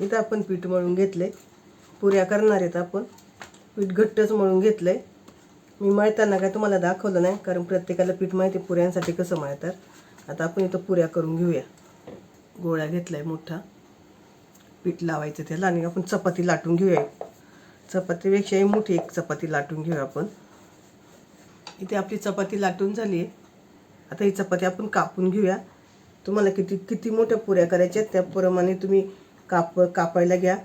इथं आपण पीठ मळून घेतले, पुऱ्या करणार आहेत आपण. पीठ घट्टच मळून घेतलंय. मी मळताना काय तुम्हाला दाखवलं नाही, कारण प्रत्येकाला पीठ माहिती पुऱ्यांसाठी कसं मळतात. आता आपण इथं पुऱ्या करून घेऊया. गोळा घेतलाय मोठा, पीठ लावायचं त्याला आणि आपण चपाती लाटून घेऊया. चपातीपेक्षाही मोठी एक चपाती लाटून घेऊया आपण. इथे आपली चपाती लाटून झाली आहे. आता ही चपाती आपण कापून घेऊया. तुम्हाला किती मोठ्या पुऱ्या करायच्या त्याप्रमाणे तुम्ही कापायला घ्या.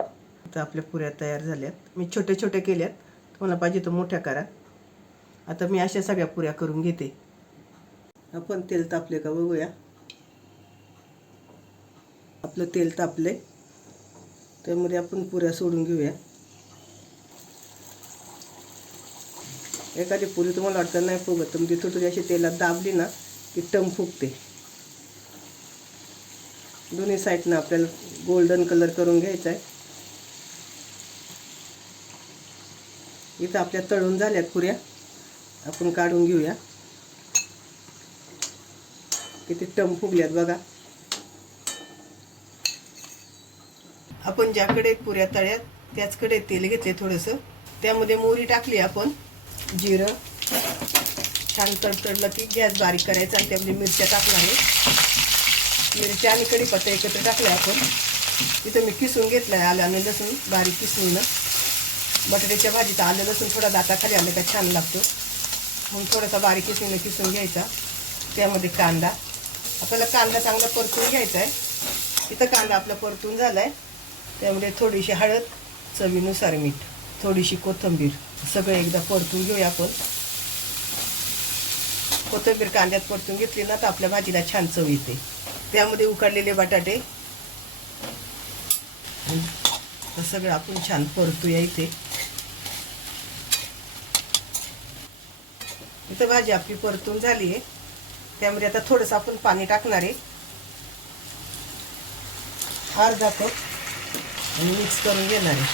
आता आपल्या पुऱ्या तयार झाल्यात. मी छोटे छोटे केल्यात, तुम्हाला पाहिजे तर मोठ्या करा. आता मी अशा सगळ्या पुऱ्या करून घेते. आपण तेल तापले का बघूया. आपलं तेल तापले, त्यामध्ये आपण पुऱ्या सोडून घेऊया. एखादी पुरी तुम्हाला वाटतं नाही फुगत, तर ती थोडी अशी तेलात दाबली ना की टम फुगते. दोन्ही साईडनं आपल्याला गोल्डन कलर करून घ्यायचा आहे. इथं आपल्या तळून झाल्यात पुऱ्या, आपण काढून घेऊया. किती टम फुगल्यात बघा. आपण ज्याकडे पुऱ्या तळ्यात त्याचकडे तेल घेतले थोडंसं, त्यामध्ये मोहरी टाकली आपण, जिरं छान तडतडलं की गॅस बारीक करायचा आणि त्यामध्ये मिरच्या टाकल्या आहे. मिरच्या आणि कढीपत्ता एकत्र टाकल्या आपण. इथं मी किसून घेतलं आहे आलं आणि लसूण बारीक किसून. बटाट्याच्या भाजीत आलं लसूण थोडा दाताखाली आलं का छान लागतो, म्हणून थोडासा बारीक किसून घ्यायचा. त्यामध्ये कांदा, आपल्याला कांदा चांगला परतून घ्यायचा आहे. इथं कांदा आपला परतून झाला आहे. त्यामध्ये थोडीशी हळद, चवीनुसार मीठ, थोडीशी कोथिंबीर, सगळं एकदा परतून घेऊया आपण. कोथिंबीर कांद्यात परतून घेतली ना तर आपल्या भाजीला छान चव येते. त्यामध्ये उकडलेले बटाटे सगळं आपण छान परतूया. इथं भाजी आपली परतून झाली आहे. त्यामध्ये आता थोडंसं आपण पाणी टाकणार आहे, अर्धा कप, आणि मिक्स करून घेणार आहे.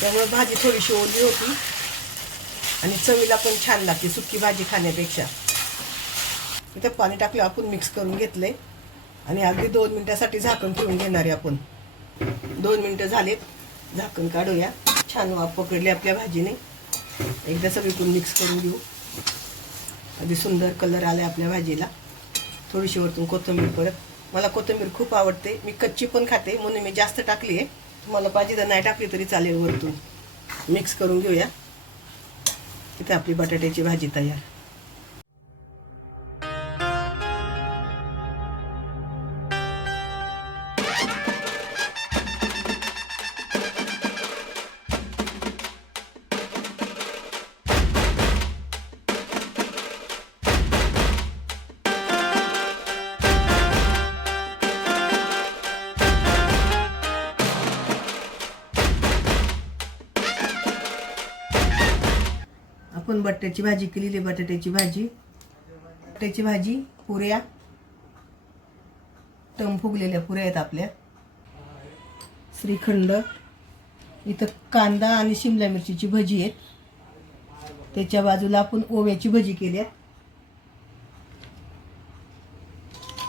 त्यामुळे भाजी थोडीशी ओली होती आणि चवीला पण छान लागते सुकी भाजी खाण्यापेक्षा. इथं पाणी टाकलं, आपण मिक्स करून घेतलंय आणि अगदी 2 मिनिटासाठी झाकण ठेवून घेणार आहे आपण. 2 मिनिटं झालेत, झाकण काढूया. छान वाफ पकडली आपल्या भाजीने. एकदा सगळीकडून मिक्स करून घेऊ. अगदी सुंदर कलर आला आपल्या भाजीला. थोडीशी वरतून कोथिंबीर परत. मला कोथिंबीर खूप आवडते, मी कच्ची पण खाते म्हणून मी जास्त टाकली आहे. तुम्हाला पाहिजे तर नाही टाकली तरी चालेल. वरतून मिक्स करून घेऊया. इथे आपली बटाट्याची भाजी तयार. आपण बटाट्याची भाजी केलेली, बटाट्याची भाजी, पुऱ्या, टम फुगलेल्या पुऱ्या आहेत आपल्या. श्रीखंड, इथं कांदा आणि शिमला मिरचीची भजी आहेत. त्याच्या बाजूला आपण ओव्याची भजी केली आहे.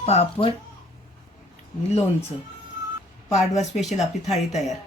पापड, लोणचं. पाडवा स्पेशल आपली थाळी तयार.